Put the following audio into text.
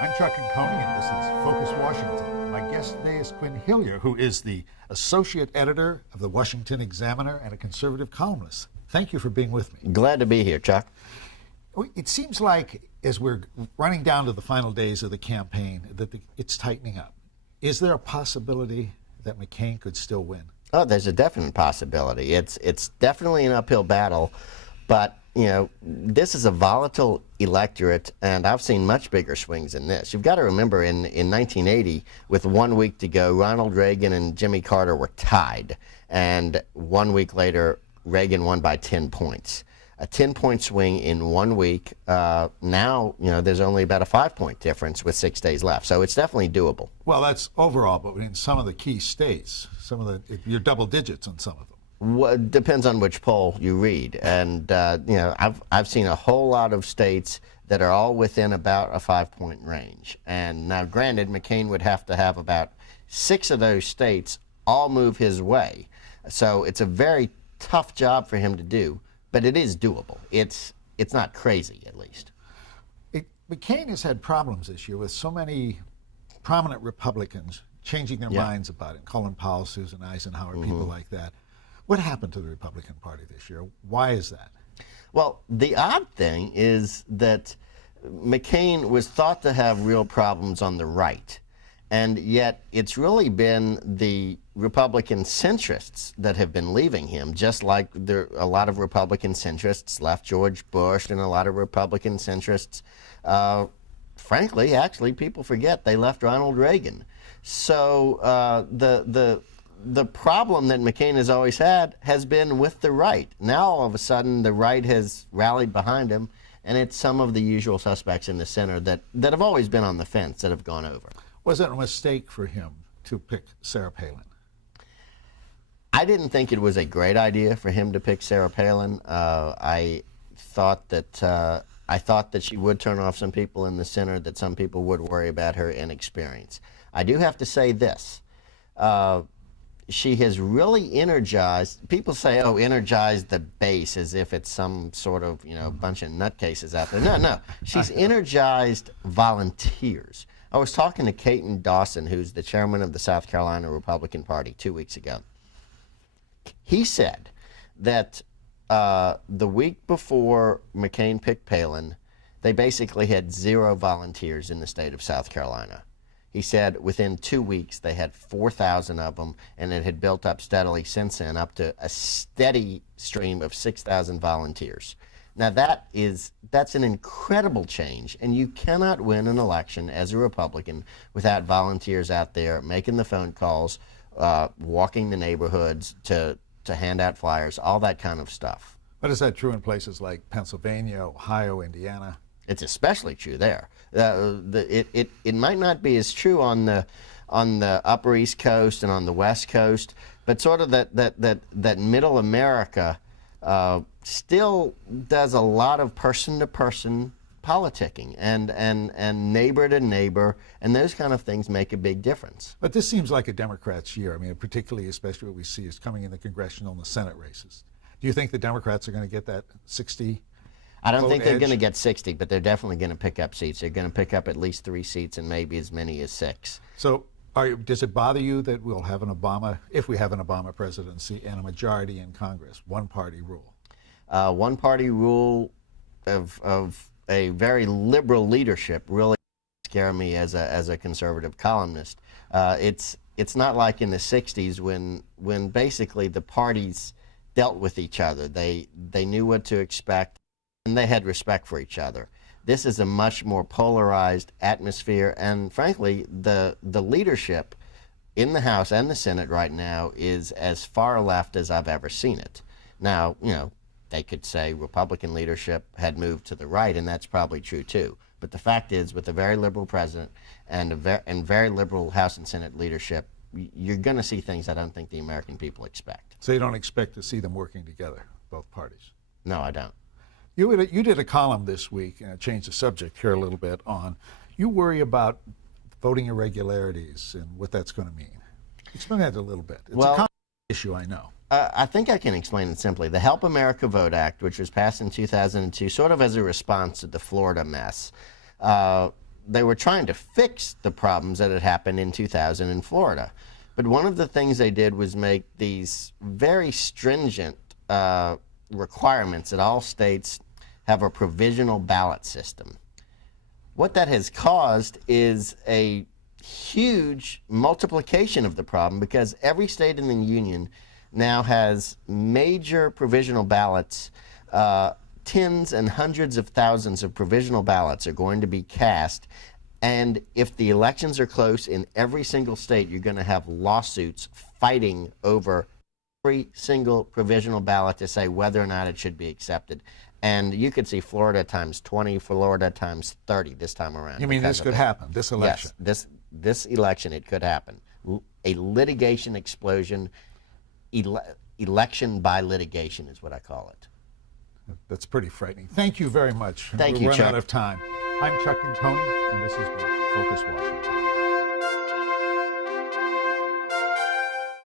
I'm Chuck Conconi, and this is Focus Washington. My guest today is Quin Hillyer, who is the associate editor of the Washington Examiner and a conservative columnist. Thank you for being with me. Glad to be here, Chuck. It seems like, as we're running down to the final days of the campaign, that it's tightening up. Is there a possibility that McCain could still win? Oh, there's a definite possibility. It's definitely an uphill battle, but you know, this is a volatile electorate, and I've seen much bigger swings than this. You've got to remember, in 1980, with 1 week to go, Ronald Reagan and Jimmy Carter were tied, and 1 week later, Reagan won by 10 points. A 10-point swing in 1 week. Now, you know, there's only about a 5-point difference with 6 days left, so it's definitely doable. Well, that's overall, but in some of the key states, you're double digits on some of them. Well, depends on which poll you read, and you know, I've seen a whole lot of states that are all within about a 5-point range. And now, granted, McCain would have to have about 6 of those states all move his way, so it's a very tough job for him to do, but it is doable. It's not crazy, at least. McCain has had problems this year with so many prominent Republicans changing their minds about it. Colin Powell, Susan Eisenhower, people like that. What happened to the Republican Party this year? Why is that? Well, the odd thing is that McCain was thought to have real problems on the right, and yet it's really been the Republican centrists that have been leaving him, just like a lot of Republican centrists left George Bush, and a lot of Republican centrists, frankly, actually, people forget they left Ronald Reagan. So the problem that McCain has always had has been with the right. Now, all of a sudden, the right has rallied behind him, and it's some of the usual suspects in the center that have always been on the fence that have gone over. Was it a mistake for him to pick Sarah Palin? I didn't think it was a great idea for him to pick Sarah Palin. I thought that she would turn off some people in the center, that some people would worry about her inexperience. I do have to say this. She has really energized, people say, oh, energized the base, as if it's some sort of, you know, bunch of nutcases out there. No, she's energized volunteers. I was talking to Caton Dawson, who's the chairman of the South Carolina Republican Party, 2 weeks ago. He said that the week before McCain picked Palin, they basically had 0 volunteers in the state of South Carolina. He said within 2 weeks they had 4,000 of them, and it had built up steadily since then, up to a steady stream of 6,000 volunteers. Now that's an incredible change, and you cannot win an election as a Republican without volunteers out there making the phone calls, walking the neighborhoods to hand out flyers, all that kind of stuff. But is that true in places like Pennsylvania, Ohio, Indiana? It's especially true there. It might not be as true on the Upper East Coast and on the West Coast, but sort of that middle America still does a lot of person-to-person politicking and neighbor to neighbor, and those kind of things make a big difference. But this seems like a Democrats' year. I mean, particularly, especially what we see is coming in the congressional and the Senate races. Do you think the Democrats are going to get that 60? I don't think they're going to get 60, but they're definitely going to pick up seats. They're going to pick up at least 3 seats and maybe as many as 6. So does it bother you that we'll have an Obama, if we have an Obama presidency, and a majority in Congress, one-party rule? One-party rule of a very liberal leadership really scare me as a conservative columnist. It's not like in the 60s when basically the parties dealt with each other. They knew what to expect, and they had respect for each other. This is a much more polarized atmosphere, and frankly, the leadership in the House and the Senate right now is as far left as I've ever seen it. Now, you know, they could say Republican leadership had moved to the right, and that's probably true too. But the fact is, with a very liberal president and very liberal House and Senate leadership, you're going to see things I don't think the American people expect. So you don't expect to see them working together, both parties? No, I don't. You did a column this week, and change the subject here a little bit, on you worry about voting irregularities and what that's going to mean. Explain that a little bit. It's a common issue, I know. I think I can explain it simply. The Help America Vote Act, which was passed in 2002, sort of as a response to the Florida mess, they were trying to fix the problems that had happened in 2000 in Florida. But one of the things they did was make these very stringent requirements that all states have a provisional ballot system. What that has caused is a huge multiplication of the problem, because every state in the union now has major provisional ballots. Tens and hundreds of thousands of provisional ballots are going to be cast, and if the elections are close in every single state, you're going to have lawsuits fighting over every single provisional ballot to say whether or not it should be accepted. And you could see Florida times 20, Florida times 30 this time around. You mean this could happen, this election? Yes, this election, it could happen. A litigation explosion, election by litigation is what I call it. That's pretty frightening. Thank you very much. Thank you, We're Chuck. out of time. I'm Chuck Conconi, and this has been Focus Washington.